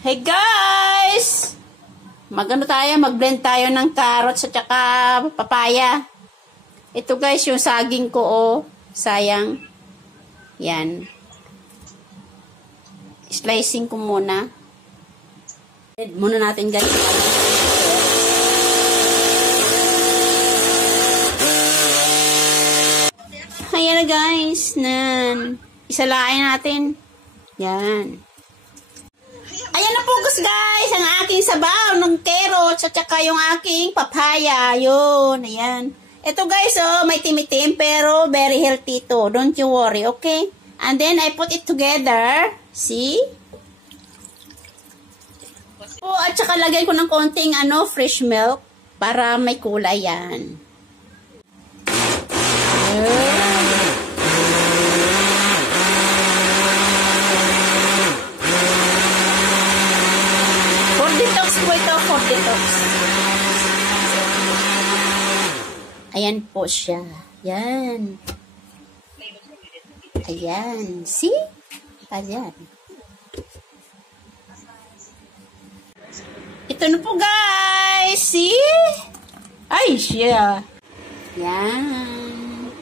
Hey guys! Mag-blend tayo ng carrots at saka papaya. Ito guys, yung saging ko, oh. Sayang. Yan. Slicing ko muna. Muna natin guys. Ayan na guys. Isalain natin. Yan. Ayan na po guys, ang aking sabaw ng carrots at saka yung aking papaya. Yun, ayan. Ito guys, oh, may timitim pero very healthy to. Don't you worry, okay? And then I put it together. See? Oh, at saka lagyan ko ng konting fresh milk para may kulay yan. For detox. Ayan po siya. Yan. Ayan. See? Ayan. Ito na po guys. See? Ay, siya. Yan.